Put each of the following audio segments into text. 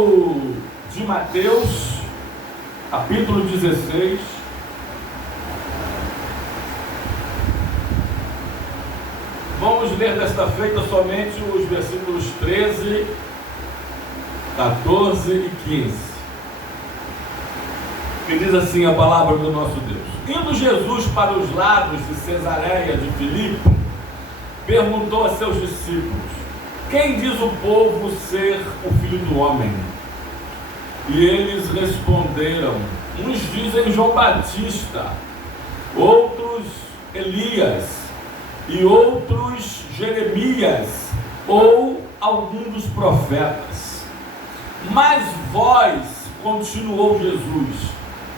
livro de Mateus, capítulo 16. Vamos ler desta feita somente os versículos 13, 14 e 15. Que diz assim a palavra do nosso Deus: Indo Jesus para os lados de Cesareia de Filipe, perguntou a seus discípulos: Quem diz o povo ser o Filho do Homem? E eles responderam: Uns dizem João Batista, outros Elias, e outros Jeremias, ou algum dos profetas. Mas vós, continuou Jesus,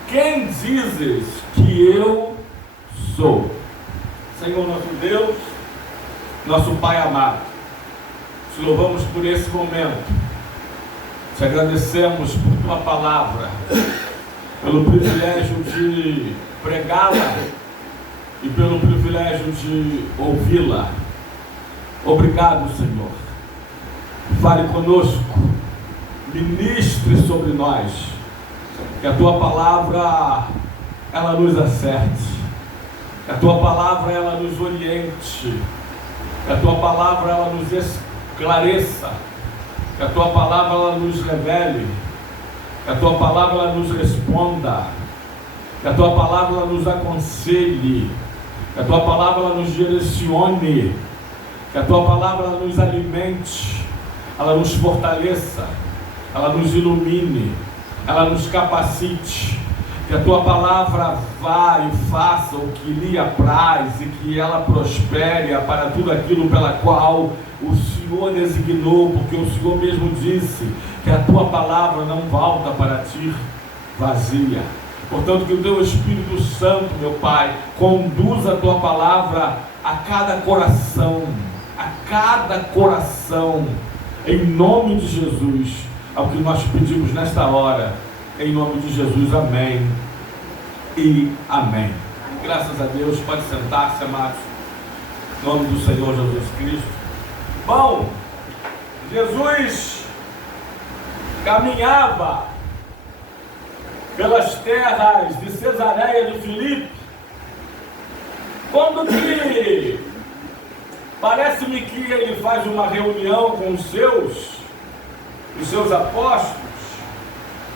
quem dizes que eu sou? Senhor nosso Deus, nosso Pai amado, te louvamos por esse momento, te agradecemos por tua palavra, pelo privilégio de pregá-la e pelo privilégio de ouvi-la. Obrigado, Senhor. Fale conosco, ministre sobre nós, que a tua palavra ela nos acerte, que a tua palavra ela nos oriente, que a tua palavra ela nos esclareça, que a tua palavra ela nos revele, que a tua palavra ela nos responda, que a tua palavra ela nos aconselhe, que a tua palavra ela nos direcione, que a tua palavra ela nos alimente, ela nos fortaleça, ela nos ilumine, ela nos capacite, que a tua palavra vá e faça o que lhe apraz e que ela prospere para tudo aquilo pela qual o Senhor designou, porque o Senhor mesmo disse que a tua palavra não volta para ti vazia. Portanto, que o teu Espírito Santo, meu Pai, conduza a tua palavra a cada coração, em nome de Jesus, ao que nós pedimos nesta hora, em nome de Jesus, amém e amém. Graças a Deus, pode sentar-se, amados, em nome do Senhor Jesus Cristo. Bom, Jesus caminhava pelas terras de Cesareia de Filipe, quando que parece-me que ele faz uma reunião com os seus apóstolos,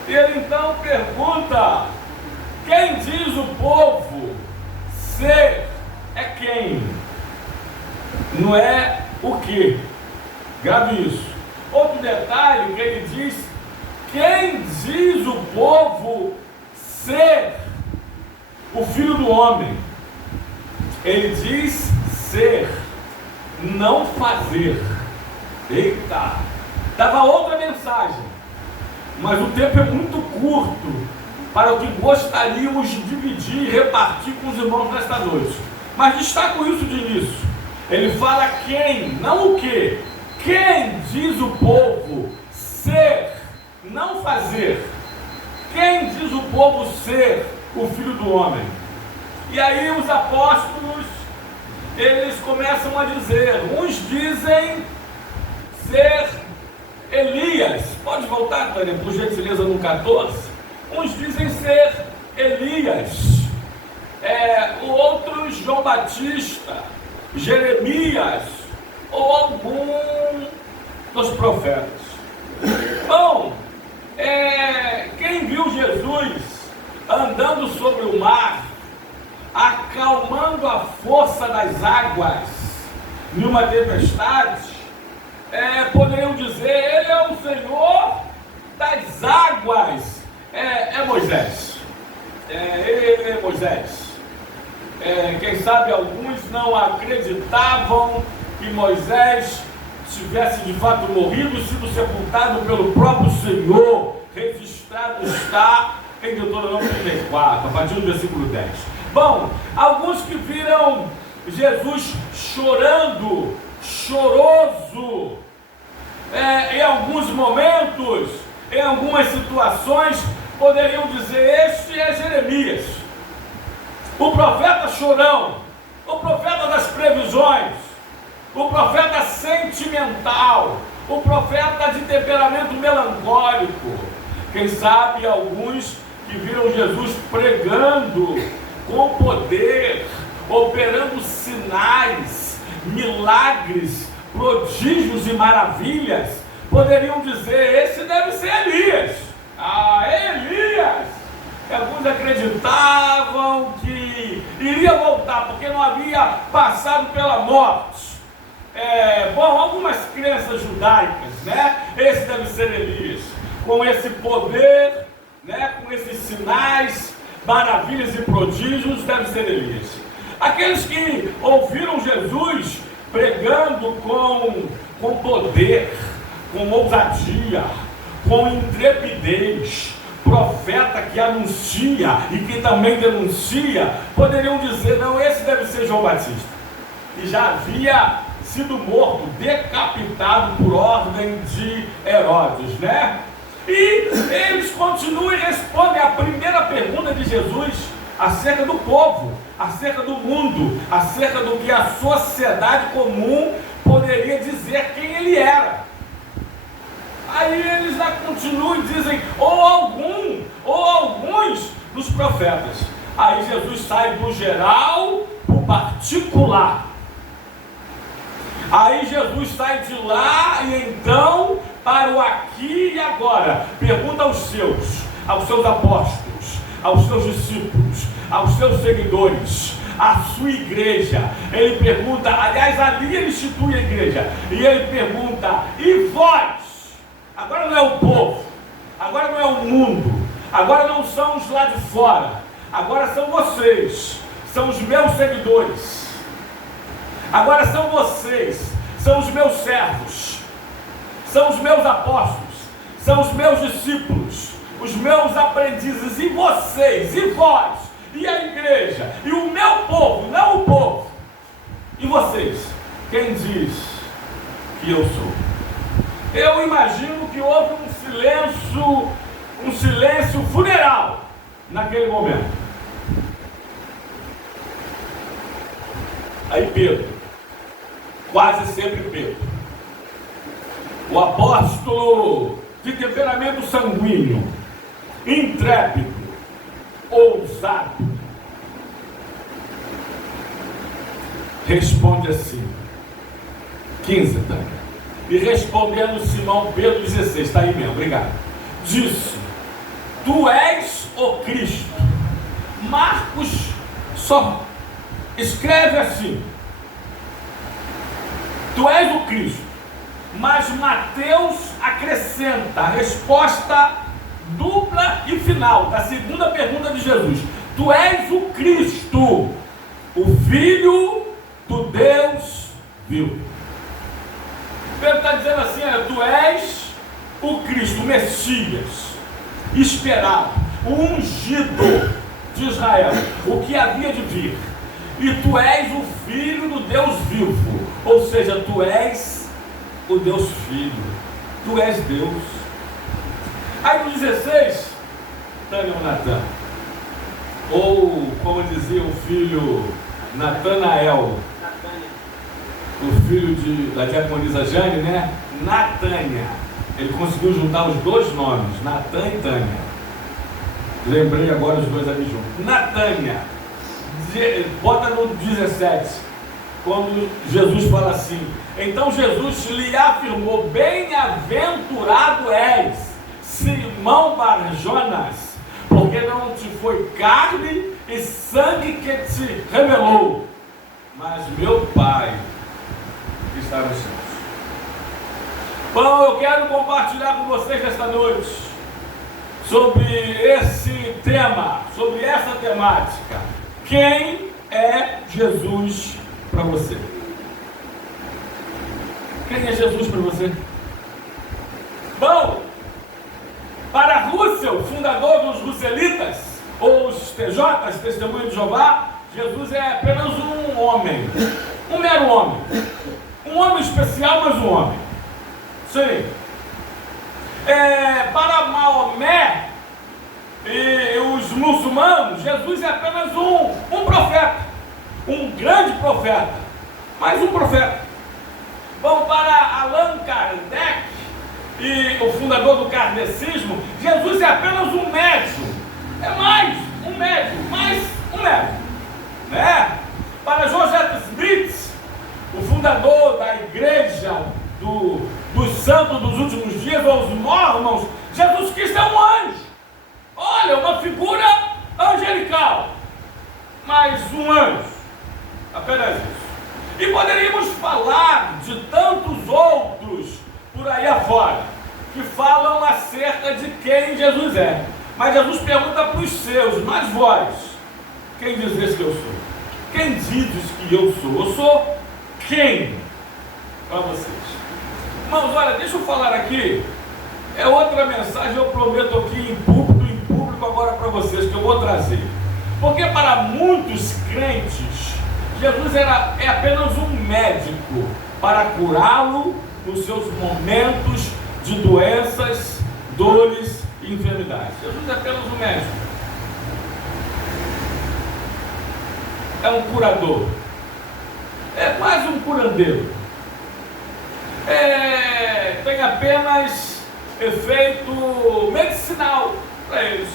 e ele então pergunta: quem diz o povo ser é quem? Não é o que. Grave isso. Outro detalhe que ele diz: quem diz o povo ser o Filho do Homem? Ele diz ser, não fazer. Eita! Dava outra mensagem, mas o tempo é muito curto para o que gostaríamos de dividir e repartir com os irmãos nesta noite. Mas destaco isso de início. Ele fala quem, não o que. Quem diz o povo ser, não fazer. Quem diz o povo ser o Filho do Homem? E aí os apóstolos, eles começam a dizer, uns dizem ser Elias. Pode voltar, Tânia, por gentileza, no 14. Uns dizem ser Elias, outros João Batista, Jeremias, ou algum dos profetas. Bom, quem viu Jesus andando sobre o mar, acalmando a força das águas numa tempestade, poderiam dizer, ele é o Senhor das águas. É Moisés. Ele é Moisés. Quem sabe alguns não acreditavam que Moisés tivesse de fato morrido e sido sepultado pelo próprio Senhor. Registrado está em Deuteronômio 34, a partir do versículo 10. Bom, alguns que viram Jesus chorando, choroso, em alguns momentos, em algumas situações, poderiam dizer, este é Jeremias, o profeta chorão, o profeta das previsões, o profeta sentimental, O profeta de temperamento melancólico. Quem sabe alguns que viram Jesus pregando com poder, operando sinais, milagres, prodígios e maravilhas, poderiam dizer: esse deve ser Elias. Elias! E alguns acreditavam que iria voltar, porque não havia passado pela morte. Algumas crenças judaicas, né? Esse deve ser Elias, com esse poder, né? Com esses sinais, maravilhas e prodígios, deve ser Elias. Aqueles que ouviram Jesus pregando com poder, com ousadia, com intrepidez, profeta que anuncia e que também denuncia, poderiam dizer: não, esse deve ser João Batista. E já havia sido morto, decapitado por ordem de Herodes, né? E eles continuam e respondem a primeira pergunta de Jesus acerca do povo, acerca do mundo, acerca do que a sociedade comum poderia dizer quem ele era. Aí eles já continuam e dizem: ou alguns dos profetas. Aí Jesus sai do geral para o particular. Aí Jesus sai de lá e então para o aqui e agora. Pergunta aos seus apóstolos, aos seus discípulos, aos seus seguidores, à sua igreja. Ele pergunta, aliás, ali ele institui a igreja. E ele pergunta: e vós? Agora não é o povo, agora não é o mundo, agora não são os lá de fora, agora são vocês, são os meus seguidores, agora são vocês, são os meus servos, são os meus apóstolos, são os meus discípulos, os meus aprendizes. E vocês, e vós, e a igreja, e o meu povo, não o povo, e vocês, quem diz que eu sou? Eu imagino que houve um silêncio funeral naquele momento. Aí Pedro, quase sempre Pedro, o apóstolo de temperamento sanguíneo, intrépido, ousado, responde assim, 15, Tânia. E respondendo Simão Pedro, 16, está aí mesmo, obrigado. Disse: tu és o Cristo. Marcos só escreve assim: tu és o Cristo. Mas Mateus acrescenta a resposta dupla e final da segunda pergunta de Jesus: tu és o Cristo, o Filho do Deus vivo. Pedro está dizendo assim: tu és o Cristo, o Messias, esperado, o ungido de Israel, o que havia de vir. E tu és o Filho do Deus vivo, ou seja, tu és o Deus Filho, tu és Deus. Aí no 16, Tânia ou Natan, ou como dizia o filho Natanael, o filho da diaconisa Jane, né? Natânia. Ele conseguiu juntar os dois nomes, Natan e Tânia. Lembrei agora os dois ali juntos. Natânia, bota no 17, quando Jesus fala assim: então Jesus lhe afirmou: bem-aventurado és, Simão Bar-Jonas, porque não te foi carne e sangue que te revelou, mas meu Pai que está nos céus. Bom, eu quero compartilhar com vocês esta noite sobre esse tema, sobre essa temática. Quem é Jesus para você? Quem é Jesus para você? Bom, para Russell, fundador dos Russelitas, ou os TJs, Testemunho de Jeová, Jesus é apenas um homem, um mero homem, um homem especial, mas um homem. Sim. Para Maomé e os muçulmanos, Jesus é apenas um profeta, um grande profeta, mas um profeta. Vamos para Allan Kardec, e o fundador do kardecismo. Jesus é apenas um médium, é mais um médium, né? Para Joseph Smith, o fundador da igreja dos santos dos últimos dias, ou os mormons, Jesus Cristo é um anjo. Olha, uma figura angelical, mas um anjo, apenas isso. E poderíamos falar de tantos outros por aí afora, que falam acerca de quem Jesus é. Mas Jesus pergunta para os seus: mas vós, quem dizes que eu sou? Quem dizes que eu sou? Eu sou quem para vocês? Irmãos, olha, deixa eu falar aqui, é outra mensagem, eu prometo aqui em público agora para vocês, que eu vou trazer. Porque para muitos crentes, Jesus é apenas um médico para curá-lo nos seus momentos de doenças, dores e enfermidades. Jesus é apenas um médico. É um curador. É quase um curandeiro. Tem apenas efeito medicinal para eles.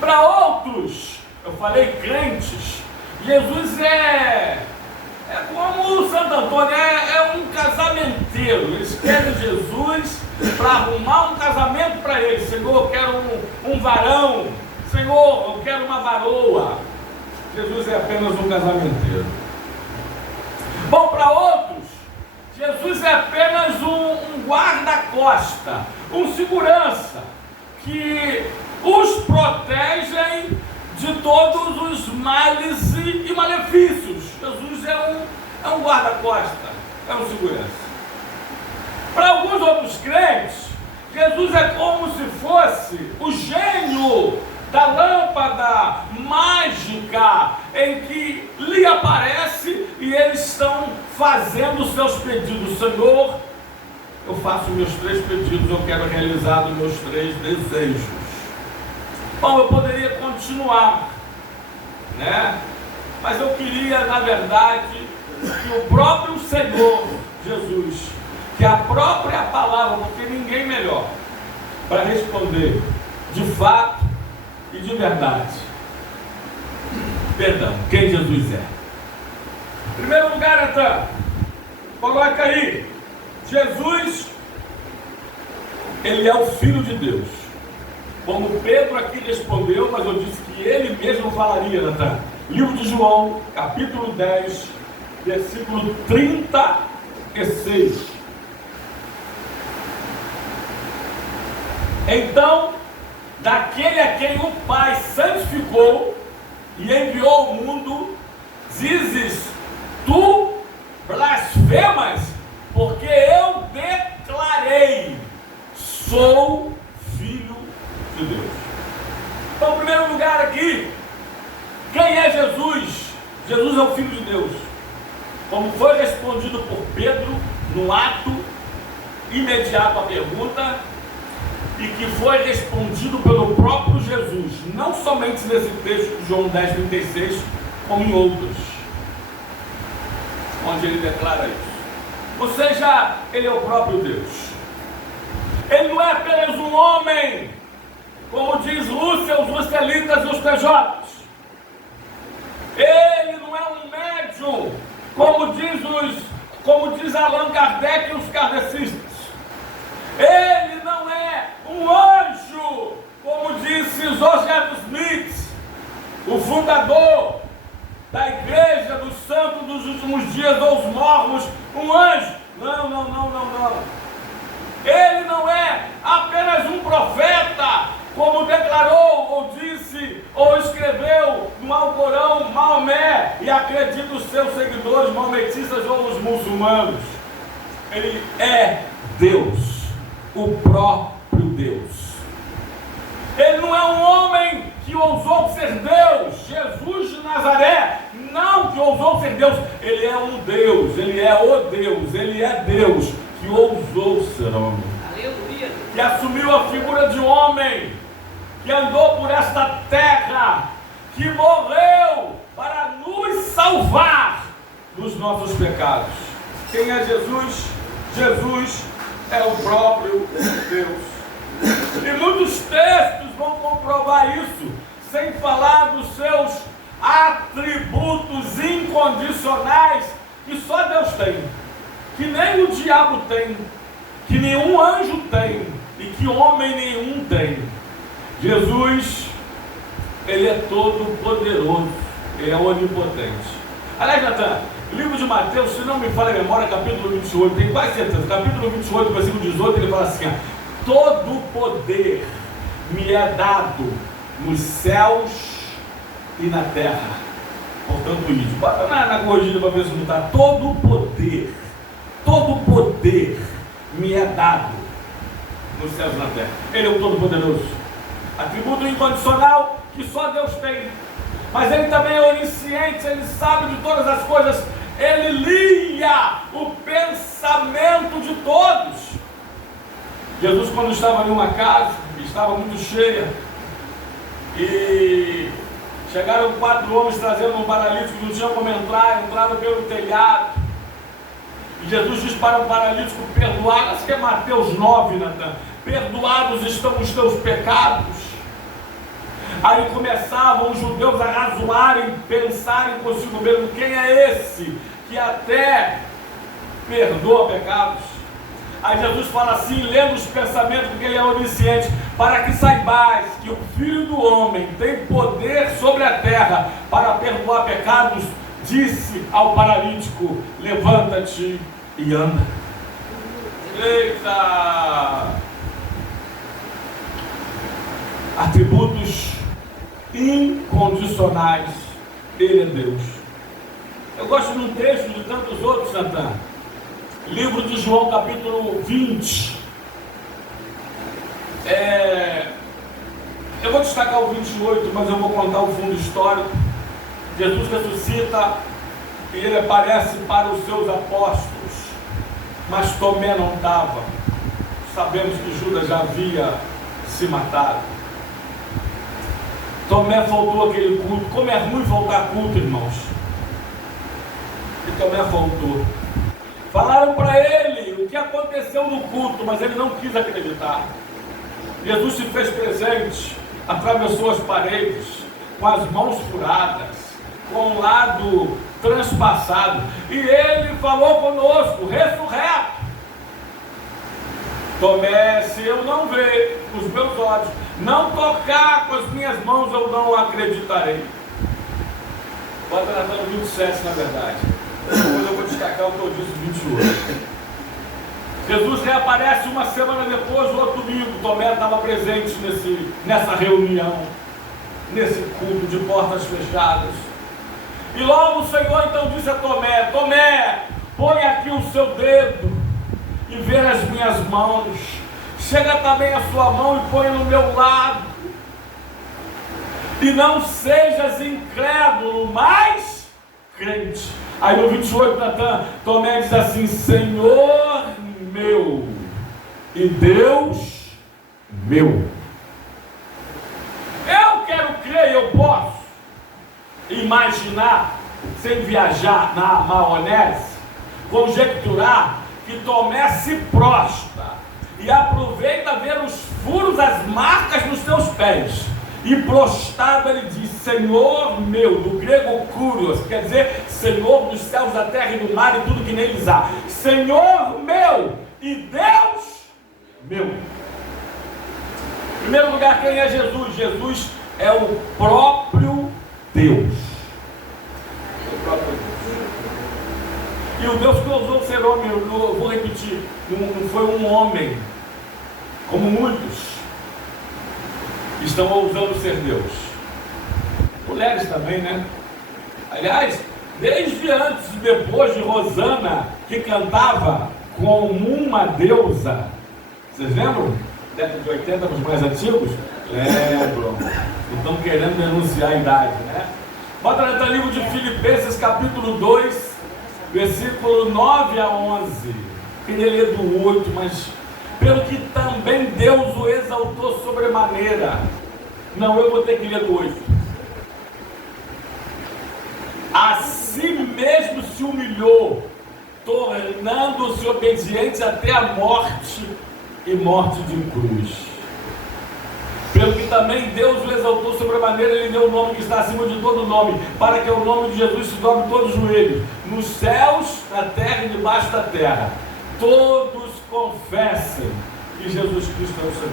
Para outros, eu falei crentes, Jesus é como o Santo Antônio, é um casamenteiro. Eles querem Jesus para arrumar um casamento para eles. Senhor, eu quero um varão. Senhor, eu quero uma varoa. Jesus é apenas um casamenteiro. Bom, para outros, Jesus é apenas um guarda-costa, um segurança, que os protegem de todos os males e malefícios. Jesus é um guarda-costa, é um segurança. Para alguns outros crentes, Jesus é como se fosse o gênio da lâmpada mágica em que lhe aparece e eles estão fazendo os seus pedidos. Senhor, eu faço meus 3 pedidos, eu quero realizar os meus 3 desejos. Bom, eu poderia continuar, né? Mas eu queria, na verdade, que o próprio Senhor Jesus, que a própria palavra, porque ninguém melhor para responder de fato e de verdade. Perdão, quem Jesus é. Em primeiro lugar, então, coloca aí, Jesus, ele é o Filho de Deus. Como Pedro aqui respondeu, mas eu disse que ele mesmo falaria, Natan. Livro de João, capítulo 10, versículo 36. Então, daquele a quem o Pai santificou e enviou ao mundo, dizes, tu blasfemas, porque eu declarei, sou Filho de Deus. Então, em primeiro lugar aqui, quem é Jesus? Jesus é o Filho de Deus. Como foi respondido por Pedro no ato imediato à pergunta, e que foi respondido pelo próprio Jesus, não somente nesse texto de João 10,36, como em outros, onde ele declara isso. Ou seja, ele é o próprio Deus. Ele não é apenas um homem, como diz Lúcia, os lucelitas e os PJs. Ele não é um médium, como diz Allan Kardec e os kardecistas. Ele não é um anjo, como disse Joseph Smith, o fundador da igreja dos santos dos últimos dias, ou os mormons, um anjo. Não. Ele não é apenas um profeta, como declarou, ou disse, ou escreveu no Alcorão Maomé, e acredita os seus seguidores maometistas ou os muçulmanos. Ele é Deus, o próprio Deus. Ele não é um homem que ousou ser Deus. Jesus de Nazaré não que ousou ser Deus. Ele é um Deus, ele é o Deus, ele é Deus que ousou ser homem. Aleluia. Que assumiu a figura de homem, que andou por esta terra, que morreu para nos salvar dos nossos pecados. Quem é Jesus? Jesus é o próprio Deus. E muitos textos vão comprovar isso, sem falar dos seus atributos incondicionais que só Deus tem, que nem o diabo tem, que nenhum anjo tem e que homem nenhum tem. Jesus, ele é todo poderoso, ele é onipotente. Aliás, Natan, o livro de Mateus, se não me falha a memória, capítulo 28, tenho quase certeza, capítulo 28, versículo 18, ele fala assim: todo poder me é dado nos céus e na terra. Portanto, isso. Bota na corrigida para ver se não está. Todo poder me é dado nos céus e na terra. Ele é o Todo-Poderoso. Atributo incondicional que só Deus tem. Mas ele também é onisciente, ele sabe de todas as coisas. Ele lia o pensamento de todos. Jesus, quando estava em uma casa, estava muito cheia, e chegaram 4 homens trazendo um paralítico que não tinham como entrar, entraram pelo telhado. E Jesus diz para o paralítico: perdoado, acho que é Mateus 9, Natan, perdoados estão os teus pecados. Aí começavam os judeus a razoarem, pensarem consigo mesmo: quem é esse que até perdoa pecados? Aí Jesus fala assim, lendo os pensamentos, porque ele é onisciente: para que saibais que o Filho do Homem tem poder sobre a terra para perdoar pecados, disse ao paralítico: levanta-te e anda. Eita! Atributos incondicionais, ele é Deus. Eu gosto de um texto de tantos outros, Natan. Livro de João, capítulo 20. Eu vou destacar o 28, mas eu vou contar o fundo histórico. Jesus ressuscita e ele aparece para os seus apóstolos, mas Tomé não estava. Sabemos que Judas já havia se matado. Tomé faltou aquele culto. Como é ruim faltar culto, irmãos. E Tomé faltou. Falaram para ele o que aconteceu no culto, mas ele não quis acreditar. Jesus se fez presente, atravessou as paredes, com as mãos furadas, com o lado transpassado, e ele falou conosco, ressurreto. Tomé, se eu não ver com os meus olhos, não tocar com as minhas mãos, eu não acreditarei. Bota na 27, na verdade. Depois eu vou destacar o que eu disse no 28. Jesus reaparece uma semana depois, no outro domingo. Tomé estava presente nessa reunião, nesse culto de portas fechadas. E logo o Senhor então disse a Tomé: Tomé, põe aqui o seu dedo e vê as minhas mãos. Chega também a sua mão e põe no meu lado. E não sejas incrédulo, mas crente. Aí no 28, Natan, Tomé diz assim: Senhor meu e Deus meu. Eu quero crer, eu posso imaginar, sem viajar na maionese, conjecturar que Tomé se prostra e aproveita ver os furos, as marcas nos seus pés. E prostrado ele diz: Senhor meu, do grego kurios, quer dizer Senhor dos céus, da terra e do mar e tudo que neles há. Senhor meu e Deus meu. Em primeiro lugar, quem é Jesus? Jesus é o próprio Deus. O próprio Deus. E o Deus que ousou ser homem, eu vou repetir, não foi um homem, como muitos estão ousando ser Deus. Mulheres também, né? Aliás, desde antes e depois de Rosana, que cantava como uma deusa. Vocês lembram? Década de 80, os mais antigos? Lembram. Estão querendo denunciar a idade, né? Bota no livro de Filipenses, capítulo 2, versículo 9 a 11. Queria ler do 8, mas pelo que também Deus o exaltou sobremaneira. Não, eu vou ter que ler do 8. A si mesmo se humilhou, tornando-se obediente até a morte e morte de cruz. Pelo que também Deus o exaltou sobremaneira, ele deu o nome que está acima de todo nome, para que o nome de Jesus se dobre todos os joelhos, nos céus, na terra e debaixo da terra. Todos confessem que Jesus Cristo é o Senhor.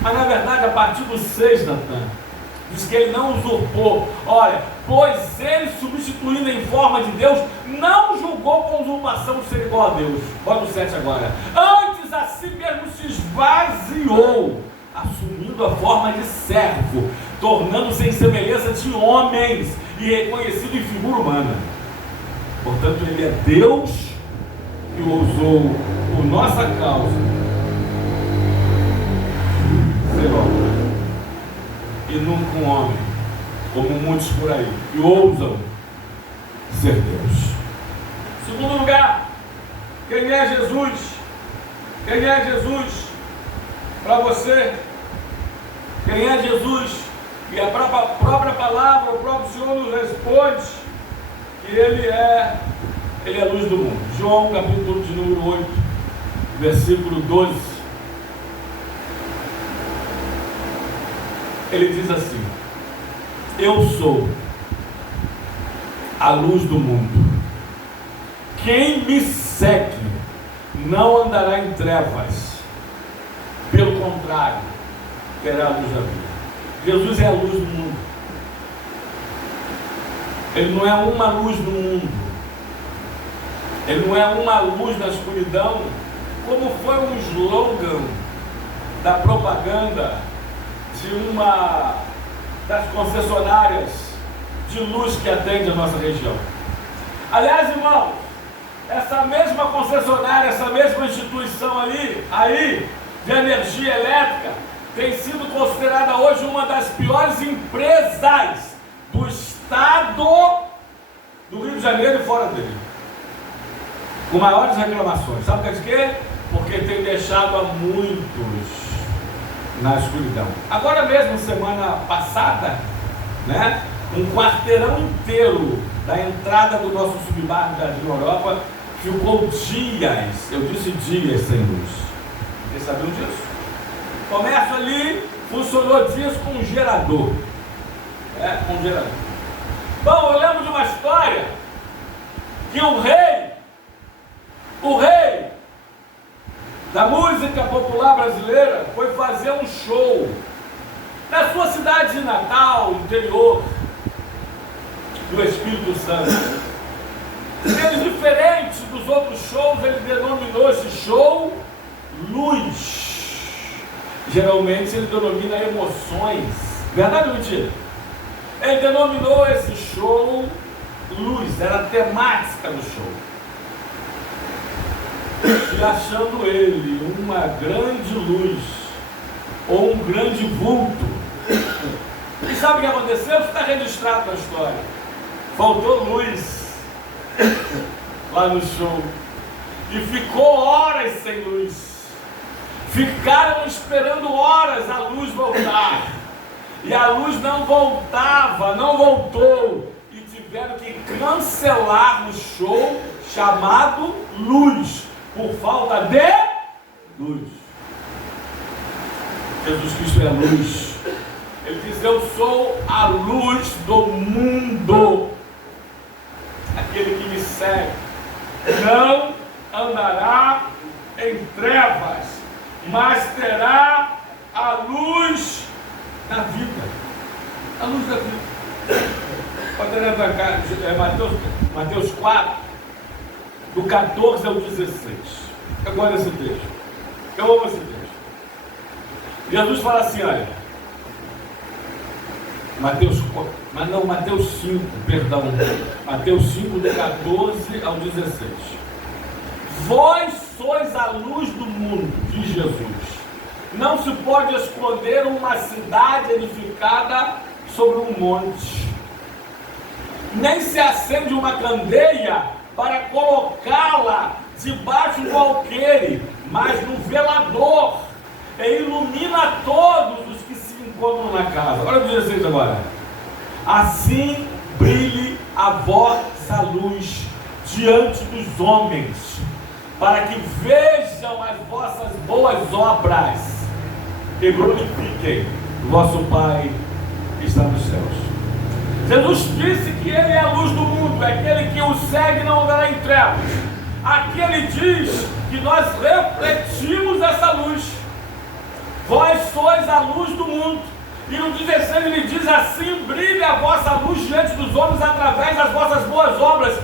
Mas na verdade, a partir do 6, Natan, diz que ele não usurpou. Olha, pois ele, substituindo em forma de Deus, não julgou com usurpação de ser igual a Deus. Bota o 7 agora. Antes a si mesmo se esvaziou, assumindo a forma de servo, tornando-se em semelhança de homens e reconhecido em figura humana. Portanto, ele é Deus que o usou por nossa causa ser homem, e nunca um homem, como muitos por aí, que ousam ser Deus. Segundo lugar, quem é Jesus? Quem é Jesus para você? Quem é Jesus? E a própria palavra, o próprio Senhor nos responde que Ele é a luz do mundo. João, capítulo de número 8, versículo 12. Ele diz assim: eu sou a luz do mundo. Quem me segue não andará em trevas, pelo contrário, terá a luz da vida. Jesus é a luz do mundo. Ele não é uma luz no mundo. Ele não é uma luz na escuridão, como foi um slogan da propaganda de uma das concessionárias de luz que atende a nossa região. Aliás, irmãos, essa mesma concessionária, essa mesma instituição aí de energia elétrica, tem sido considerada hoje uma das piores empresas do estado do Rio de Janeiro e fora dele, com maiores reclamações. Sabe por quê? Porque tem deixado a muitos na escuridão. Agora mesmo, semana passada, né, um quarteirão inteiro da entrada do nosso subbairro da Jardim Europa ficou dias, eu disse dias, sem luz. Vocês sabiam disso? O comércio ali funcionou dias com um gerador. Com um gerador. Bom, eu lembro de uma história que o rei da música popular brasileira foi fazer um show na sua cidade de Natal, interior do Espírito Santo. Ele, diferente dos outros shows, ele denominou esse show Luz. Geralmente ele denomina emoções. Verdade ou mentira? Ele denominou esse show Luz, era a temática do show. E achando ele uma grande luz, ou um grande vulto. E sabe o que aconteceu? Isso está registrado na história. Faltou luz lá no show. E ficou horas sem luz. Ficaram esperando horas a luz voltar. E a luz não voltava, não voltou. E tiveram que cancelar o show chamado Luz, por falta de luz. Jesus Cristo é a luz. Ele diz: eu sou a luz do mundo. Aquele que me segue não andará em trevas, mas terá a luz da vida. A luz da vida. Pode ler Mateus 4, do 14 ao 16. Eu gosto desse texto. Eu amo esse texto. Jesus fala assim, olha, Mateus 5, perdão, Mateus 5, do 14 ao 16. Vós sois a luz do mundo, diz Jesus. Não se pode esconder uma cidade edificada sobre um monte, nem se acende uma candeia para colocá-la debaixo do alqueire, mas no velador, e ilumina todos os que se encontram na casa. Olha o 16 agora. Assim brilhe a vossa luz diante dos homens, para que vejam as vossas boas obras e glorifiquem o vosso Pai que está nos céus. Jesus disse que Ele é a luz do mundo, aquele que o segue não andará em trevas. Aqui Ele diz que nós refletimos essa luz. Vós sois a luz do mundo. E no 16 Ele diz assim: brilhe a vossa luz diante dos homens através das vossas boas obras,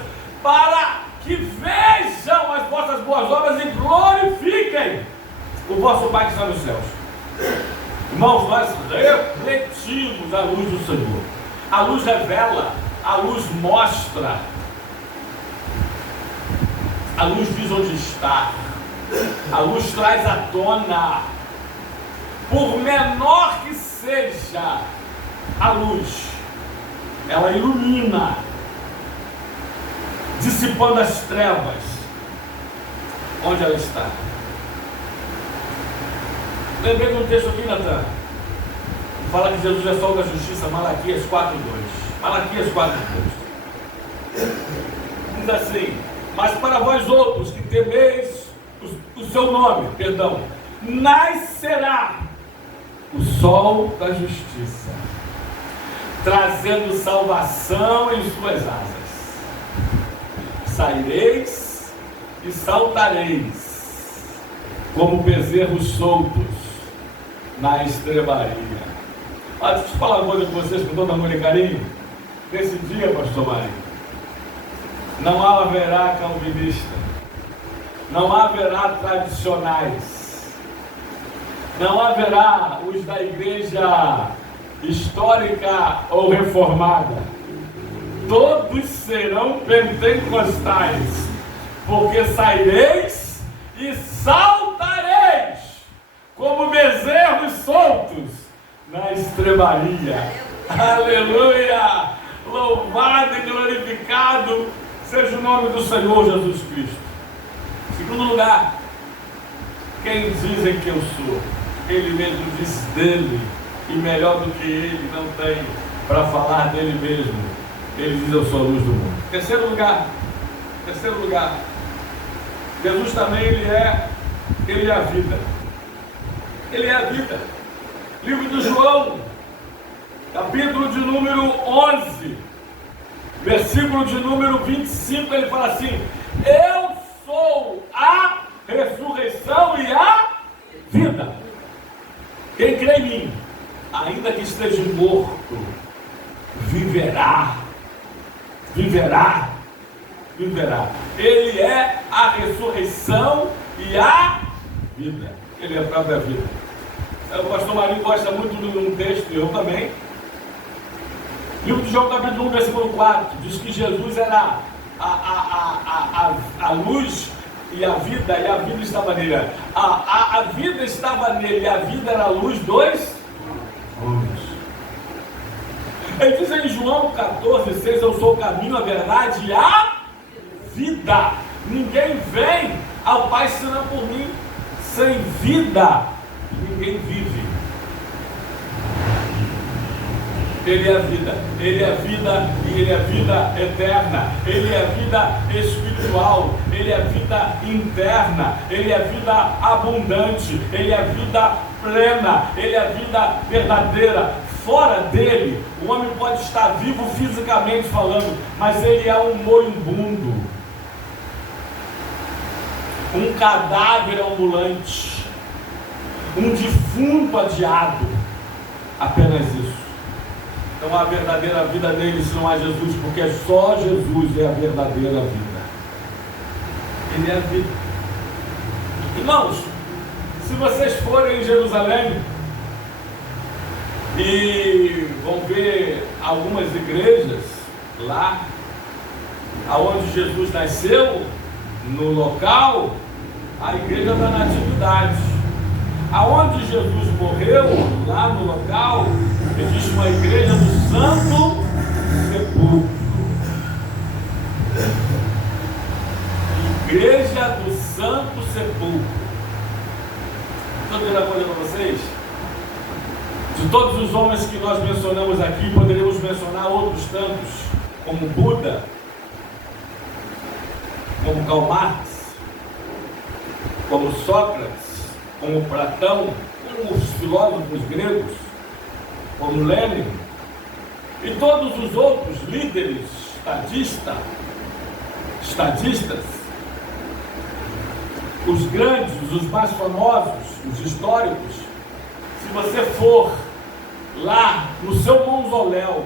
para que vejam as vossas boas obras e glorifiquem o vosso Pai que está nos céus. Irmãos, nós refletimos a luz do Senhor. A luz revela, a luz mostra, a luz diz onde está, a luz traz à tona, por menor que seja a luz, ela ilumina, dissipando as trevas, onde ela está. Lembrei de um texto aqui, Natan, fala que Jesus é sol da justiça, Malaquias 4:2. Malaquias 4:2. Diz assim: mas para vós outros que temeis o seu nome, nascerá o sol da justiça, trazendo salvação em suas asas. Saireis e saltareis como bezerros soltos na estrebaria. Deixa eu falar uma coisa com vocês com todo amor e carinho. Nesse dia, pastor Mário, não haverá calvinista, não haverá tradicionais, não haverá os da igreja histórica ou reformada. Todos serão pentecostais, porque saireis e saltareis como bezerros soltos na estrebaria. Aleluia! Louvado e glorificado seja o nome do Senhor Jesus Cristo. Segundo lugar, quem dizem que eu sou? Ele mesmo diz dele, e melhor do que ele não tem para falar dele mesmo. Ele diz: eu sou a luz do mundo. Terceiro lugar, Jesus também ele é a vida. Ele é a vida. Livro de João, capítulo de número 11, versículo de número 25, ele fala assim: eu sou a ressurreição e a vida. Quem crê em mim, ainda que esteja morto, viverá. Viverá. Ele é a ressurreição e a vida. Ele é a própria vida. O pastor Marinho gosta muito de um texto, eu também. Livro de João, capítulo 1, versículo 4, diz que Jesus era a luz e a vida estava nele. A vida estava nele, a vida era a luz dos homens. Ele diz em João 14:6, eu sou o caminho, a verdade e a vida. Ninguém vem ao Pai senão por mim. Sem vida ninguém vive. Ele é a vida, Ele é a vida e Ele é a vida eterna, Ele é a vida espiritual, Ele é a vida interna, Ele é a vida abundante, Ele é a vida plena, Ele é a vida verdadeira. Fora dele, o homem pode estar vivo fisicamente falando, mas ele é um moribundo, um cadáver ambulante, um defunto adiado, apenas isso. Então a verdadeira vida dele se não há Jesus, porque só Jesus é a verdadeira vida. Ele é a vida. Irmãos, se vocês forem em Jerusalém e vão ver algumas igrejas lá, aonde Jesus nasceu, no local, a igreja da Natividade. Aonde Jesus morreu, lá no local, existe uma igreja do Santo Sepulcro. Igreja do Santo Sepulcro. Estou dizendo uma coisa para vocês. De todos os homens que nós mencionamos aqui, poderíamos mencionar outros tantos, como Buda, como Karl Marx, como Sócrates, como Platão, como os filósofos gregos, como Lenin, e todos os outros líderes estadistas, os grandes, os mais famosos, os históricos. Se você for lá no seu mausoléu,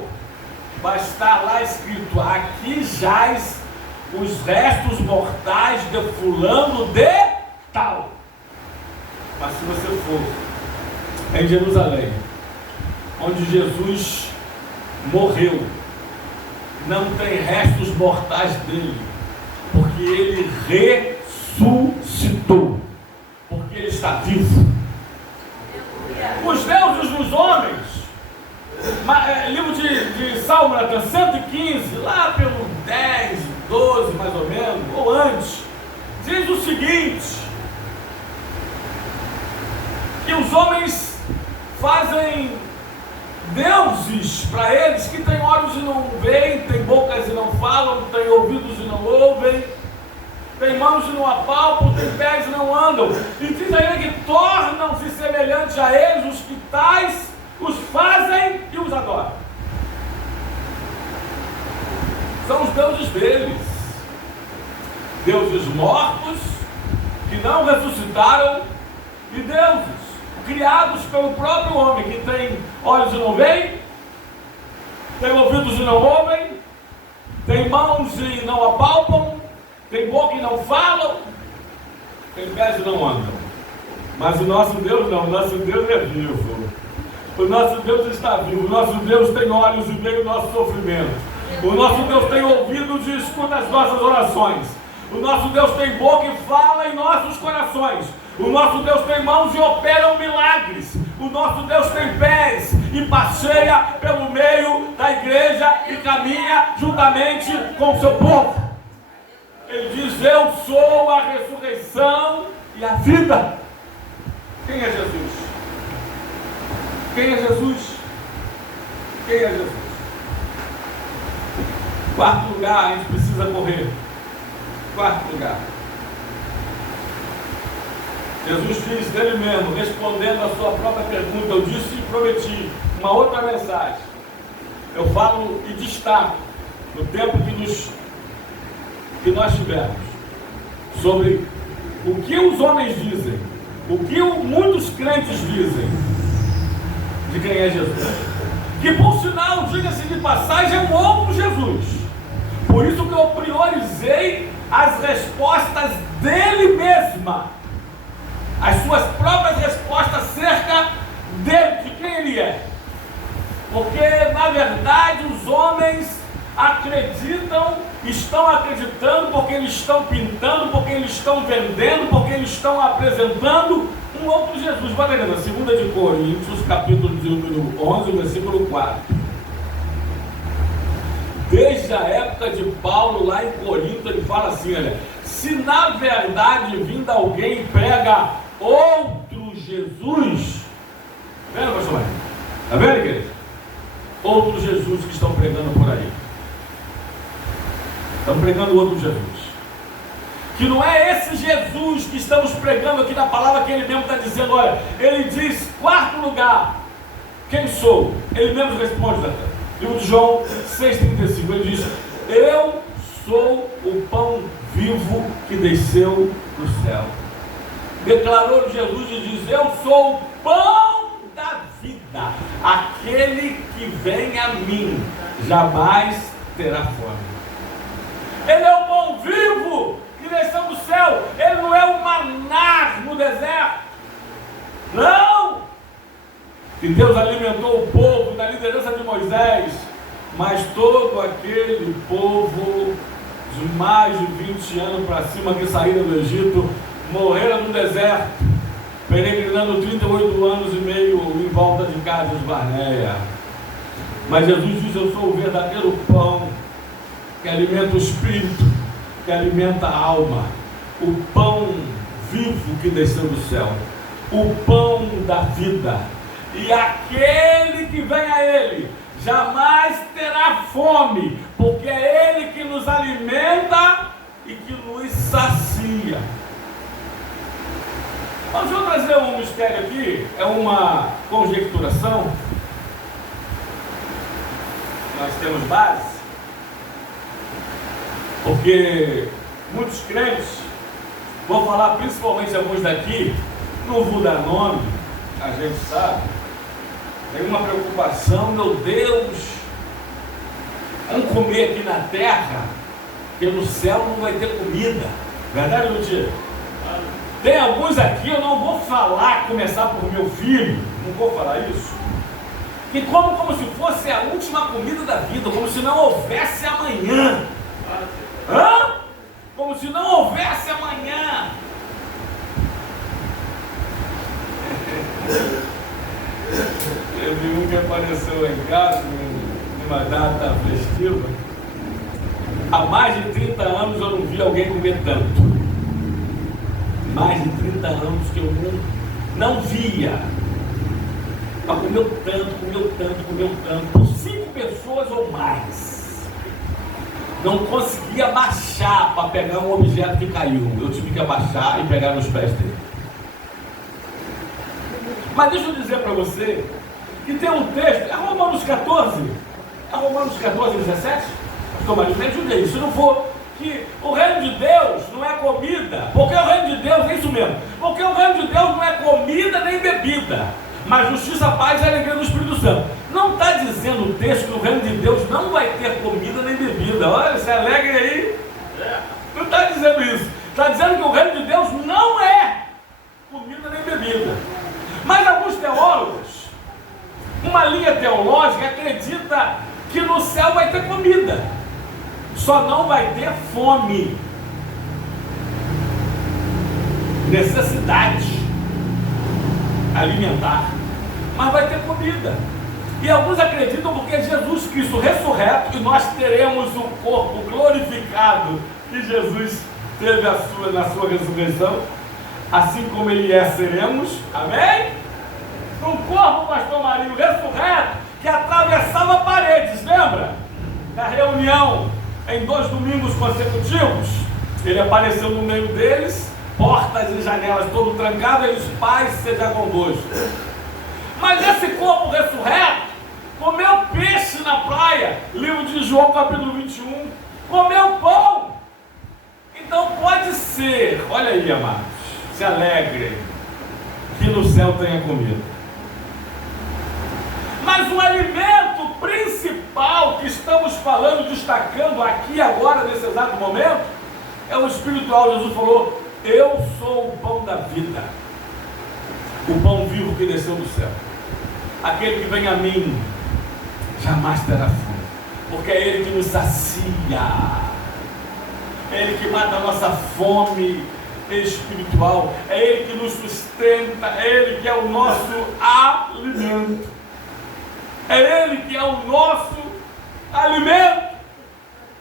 vai estar lá escrito: aqui jaz os restos mortais de fulano de tal. Mas se você for em Jerusalém, onde Jesus morreu, não tem restos mortais dele, porque ele ressuscitou, porque ele está vivo. Os deuses dos homens, livro de Salmo 115, lá pelo 10, 12 mais ou menos, ou antes, diz o seguinte: que os homens fazem deuses para eles que têm olhos e não veem, têm bocas e não falam, têm ouvidos e não ouvem, têm mãos e não apalpam, têm pés e não andam. E diz ainda que tornam-se semelhantes a eles os que tais os fazem e os adoram. São os deuses deles, deuses mortos que não ressuscitaram, e deuses criados pelo próprio homem, que tem olhos e não veem, tem ouvidos e não ouvem, tem mãos e não apalpam, tem boca e não falam, tem pés e não andam. Mas o nosso Deus não, o nosso Deus é vivo. O nosso Deus está vivo, o nosso Deus tem olhos e vê o nosso sofrimento. O nosso Deus tem ouvidos e escuta as nossas orações. O nosso Deus tem boca e fala em nossos corações. O nosso Deus tem mãos e opera milagres. O nosso Deus tem pés e passeia pelo meio da igreja e caminha juntamente com o seu povo. Ele diz: eu sou a ressurreição e a vida. Quem é Jesus? Quem é Jesus? Quem é Jesus? Quarto lugar, a gente precisa correr. Quarto lugar. Jesus diz dele mesmo, respondendo a sua própria pergunta: eu disse e prometi. Uma outra mensagem. Eu falo e destaco no tempo que nós tivemos sobre o que os homens dizem, o que muitos crentes dizem de quem é Jesus. Que, por sinal, diga-se de passagem, é um outro Jesus. Por isso que eu priorizei as respostas dele mesma, as suas próprias respostas acerca dele, de quem ele é. Porque, na verdade, os homens estão acreditando, porque eles estão pintando, porque eles estão vendendo, porque eles estão apresentando um outro Jesus. Bota aí, 2 de Coríntios, capítulo de número 11, versículo 4. Desde a época de Paulo, lá em Corinto, ele fala assim: olha, se na verdade vindo alguém e prega outro Jesus, vendo, pastor? Está vendo, igreja? Outro Jesus que estão pregando por aí. Estão pregando outro Jesus. Que não é esse Jesus que estamos pregando aqui na palavra, que ele mesmo está dizendo. Olha, ele diz, quarto lugar, quem sou? Ele mesmo responde, livro de João 6,35, ele diz: eu sou o pão vivo que desceu do céu. Declarou Jesus e diz: eu sou o pão da vida. Aquele que vem a mim jamais terá fome. Ele é o pão vivo que desceu do céu. Ele não é o maná no deserto. Não! Que Deus alimentou o povo na liderança de Moisés, mas todo aquele povo de mais de 20 anos para cima que saíram do Egito, morreram no deserto, peregrinando 38 anos e meio em volta de Cades Barneia. Mas Jesus diz: eu sou o verdadeiro pão que alimenta o espírito, que alimenta a alma, o pão vivo que desceu do céu, o pão da vida. E aquele que vem a ele jamais terá fome, porque é ele que nos alimenta e que nos nos sacia. Mas deixa eu trazer um mistério aqui, é uma conjecturação. Nós temos base, porque muitos crentes, vou falar principalmente alguns daqui, não vou dar nome, a gente sabe, tem uma preocupação, meu Deus, vamos comer aqui na terra, porque no céu não vai ter comida, verdade, Lutia? Tem alguns aqui, eu não vou falar, começar por meu filho, não vou falar isso, que comem como se fosse a última comida da vida, como se não houvesse amanhã. Hã? Como se não houvesse amanhã. Teve um que apareceu lá em casa, numa data festiva. Há mais de 30 anos eu não vi alguém comer tanto. Mais de 30 anos que eu não via. Mas comeu tanto, por 5 pessoas ou mais. Não conseguia abaixar para pegar um objeto que caiu. Eu tive que abaixar e pegar nos pés dele. Mas deixa eu dizer para você que tem um texto, é Romanos 14, 17? Pastor Marinho, me ajude aí, se não for, que o reino de Deus não é comida, porque o reino de Deus é isso mesmo, porque o reino de Deus não é comida nem bebida, mas justiça, paz e alegria do Espírito Santo. Não está dizendo o texto que o reino de Deus não vai ter comida nem bebida. Olha, se alegre aí. Não está dizendo isso. Está dizendo que o reino de Deus não é comida nem bebida. Mas alguns teólogos, uma linha teológica, acredita que no céu vai ter comida, só não vai ter fome, necessidade alimentar, mas vai ter comida. E alguns acreditam porque Jesus Cristo ressurreto, e nós teremos o corpo glorificado que Jesus teve na sua ressurreição, assim como ele é, seremos, amém? Um corpo, pastor Marinho, ressurreto, que atravessava paredes, lembra? Na reunião, em 2 domingos consecutivos, ele apareceu no meio deles, portas e janelas todo trancado, eles, paz seja convosco. Mas esse corpo ressurreto comeu peixe na praia, livro de João capítulo 21, comeu pão. Então pode ser, olha aí, amados, se alegrem, que no céu tenha comida. Mas o alimento principal que estamos falando, destacando aqui agora, nesse exato momento, é o espiritual. Jesus falou: eu sou o pão da vida, o pão vivo que desceu do céu. Aquele que vem a mim jamais terá fome, porque é Ele que nos sacia, é Ele que mata a nossa fome espiritual, é Ele que nos sustenta, é Ele que é o nosso alimento, é Ele que é o nosso alimento.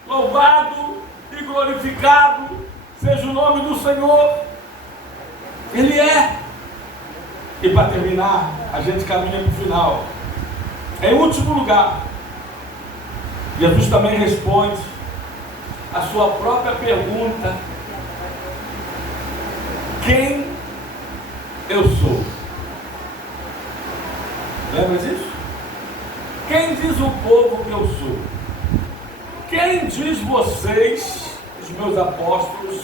Louvado e glorificado seja o nome do Senhor. Ele é. E para terminar, a gente caminha para o final. Em último lugar, Jesus também responde a sua própria pergunta: quem eu sou? Lembra disso? Quem diz o povo que eu sou? Quem diz vocês, os meus apóstolos,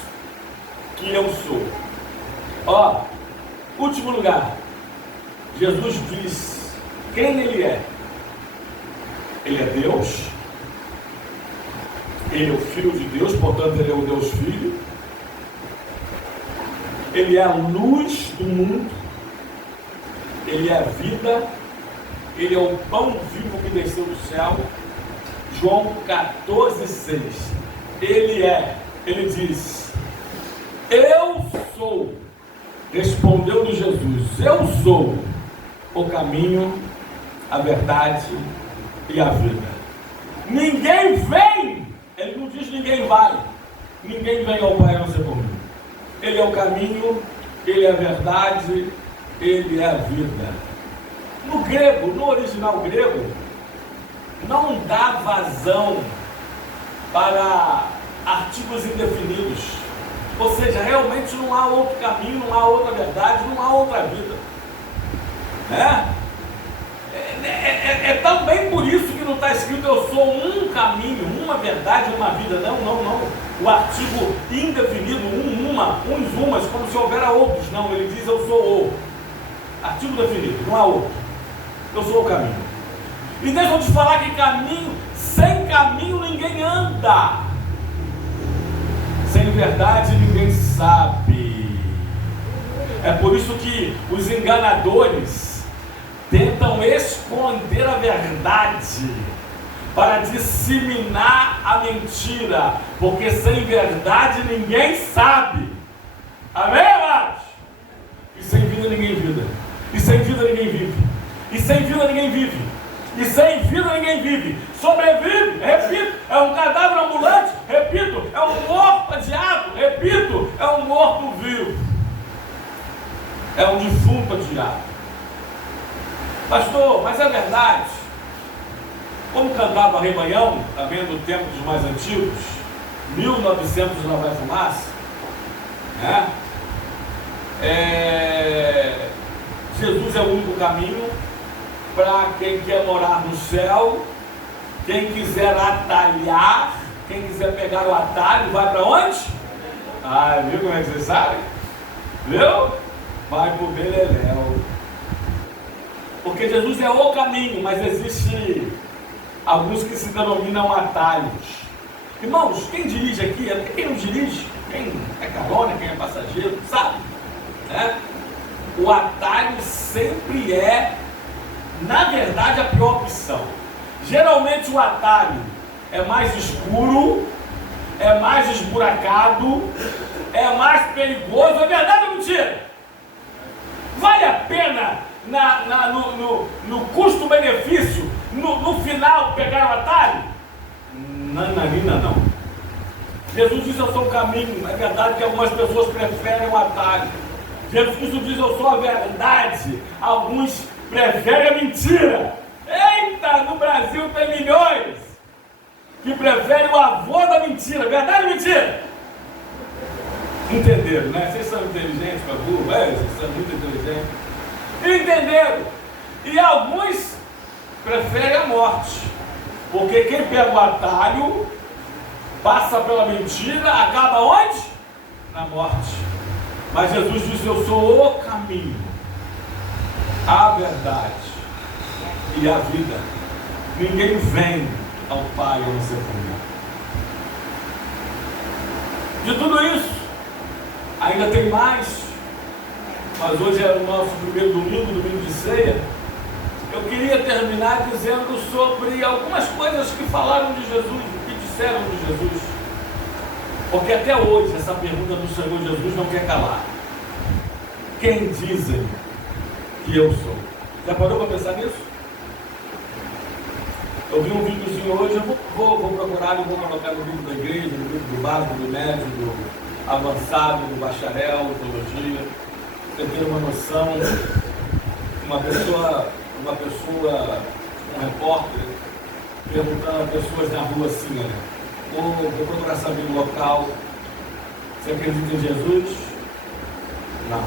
que eu sou? Ó, último lugar, Jesus diz quem Ele é. Ele é Deus, Ele é o Filho de Deus, portanto Ele é o Deus Filho. Ele é a luz do mundo, Ele é a vida, Ele é o pão vivo que desceu do céu. João 14,6. Ele diz: eu sou, respondeu-lhe Jesus, eu sou o caminho, a verdade e a vida. Ninguém vem, ele não diz ninguém vai, ninguém vem ao Pai a não ser por mim. Ele é o caminho, Ele é a verdade, Ele é a vida. No grego, no original grego, não dá vazão para artigos indefinidos. Ou seja, realmente não há outro caminho, não há outra verdade, não há outra vida. É também por isso que não está escrito eu sou um caminho, uma verdade, uma vida. Não. O artigo indefinido, uns, umas, como se houvera outros. Não, ele diz eu sou o. Artigo definido, não há outro. Eu sou o caminho. E deixa eu te falar que sem caminho ninguém anda. Sem verdade ninguém sabe. É por isso que os enganadores tentam esconder a verdade para disseminar a mentira, porque sem verdade ninguém sabe. Amém, amados? E sem vida ninguém vive. E sem vida ninguém vive. E sem vida ninguém vive. E sem vida ninguém vive. Sobrevive, repito, é um cadáver ambulante, repito, é um morto adiado, repito, é um morto vivo. É um defunto adiado. Pastor, mas é verdade. Como cantava Rebanhão, também no tempo dos mais antigos, 1900 não vai fumaça, né? Jesus é o único caminho para quem quer morar no céu. Quem quiser atalhar, quem quiser pegar o atalho, vai para onde? Viu como é que vocês sabem? Viu? Vai para o Beleléu. Porque Jesus é o caminho, mas existe alguns que se denominam atalhos. Irmãos, quem dirige aqui, quem não dirige, quem é carona, quem é passageiro, sabe? O atalho sempre é, na verdade, a pior opção. Geralmente o atalho é mais escuro, é mais esburacado, é mais perigoso. É verdade ou mentira? Vale a pena no custo-benefício, no final, pegar o atalho? Nananina não. Jesus disse eu sou o caminho. É verdade que algumas pessoas preferem o atalho. Jesus diz eu sou a verdade. Alguns preferem a mentira. Eita, no Brasil tem milhões que preferem o avô da mentira. Verdade ou mentira? Entenderam, né? Vocês são inteligentes para burro, vocês são muito inteligentes. Entenderam? E alguns preferem a morte. Porque quem pega o atalho, passa pela mentira, acaba onde? Na morte. Mas Jesus disse, eu sou o caminho, a verdade e a vida. Ninguém vem ao Pai a não ser por mim. De tudo isso, ainda tem mais, mas hoje é o nosso primeiro domingo de ceia. Eu queria terminar dizendo sobre algumas coisas que falaram de Jesus, que disseram de Jesus. Porque até hoje essa pergunta do Senhor Jesus não quer calar. Quem dizem que eu sou? Já parou para pensar nisso? Eu vi um videozinho hoje, eu vou procurar e vou colocar no vídeo da igreja, no vídeo do básico, do médio, do avançado, do bacharel, teologia. Você ter uma noção, uma pessoa, um repórter, perguntando a pessoas na rua assim, olha, vou procurar saber o local. Você acredita em Jesus? Não.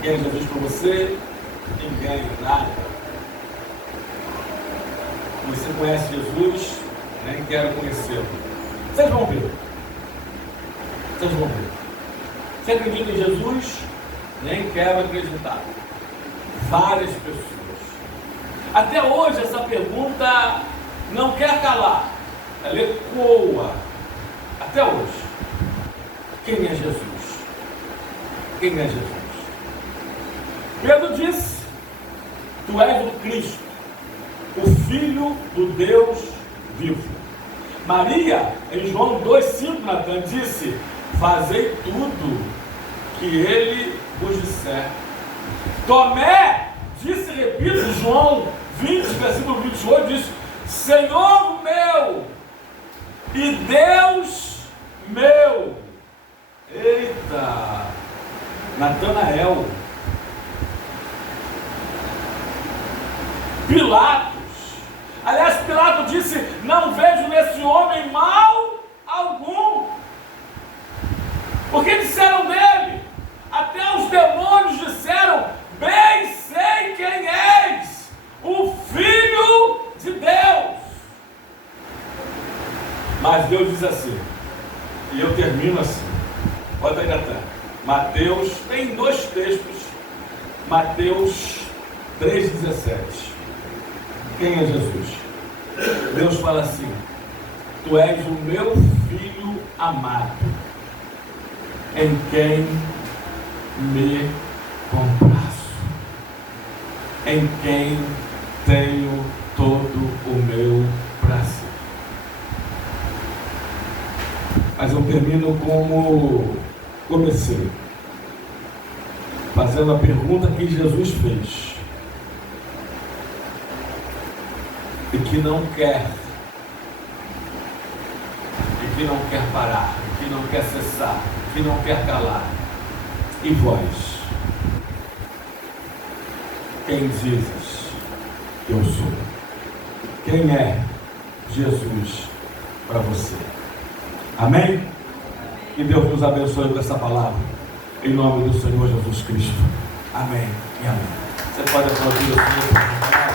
Quem é Jesus para você? Ninguém, nada. Você conhece Jesus? Nem quero conhecê-lo. Vocês vão ver. Vocês vão ver. Você acredita em Jesus? Nem quero acreditar. Várias pessoas. Até hoje essa pergunta não quer calar. Ela ecoa. Até hoje. Quem é Jesus? Quem é Jesus? Pedro disse, tu és o Cristo, o Filho do Deus vivo. Maria, em João 2,5, Natan, disse, fazei tudo que ele vos disser. Tomé disse, repito, João 20, versículo 28, disse, Senhor meu e Deus meu. Eita, Natanael. Pilatos, aliás, Pilatos disse, não vejo nesse homem mal algum. Porque disseram dele, até os demônios disseram: bem sei quem és, o Filho de Deus. Mas Deus diz assim, e eu termino assim, bota aí atrás. Mateus, tem 2 textos, Mateus 3,17. Quem é Jesus? Deus fala assim: tu és o meu filho amado, em quem me comprazo, em quem tenho todo o meu prazer. Mas eu termino como comecei, fazendo a pergunta que Jesus fez e que não quer parar, que não quer cessar, que não quer calar. E vós, quem dizes que eu sou? Quem é Jesus para você? Amém? Que Deus nos abençoe com essa palavra, em nome do Senhor Jesus Cristo. Amém e amém. Você pode aplaudir o Senhor.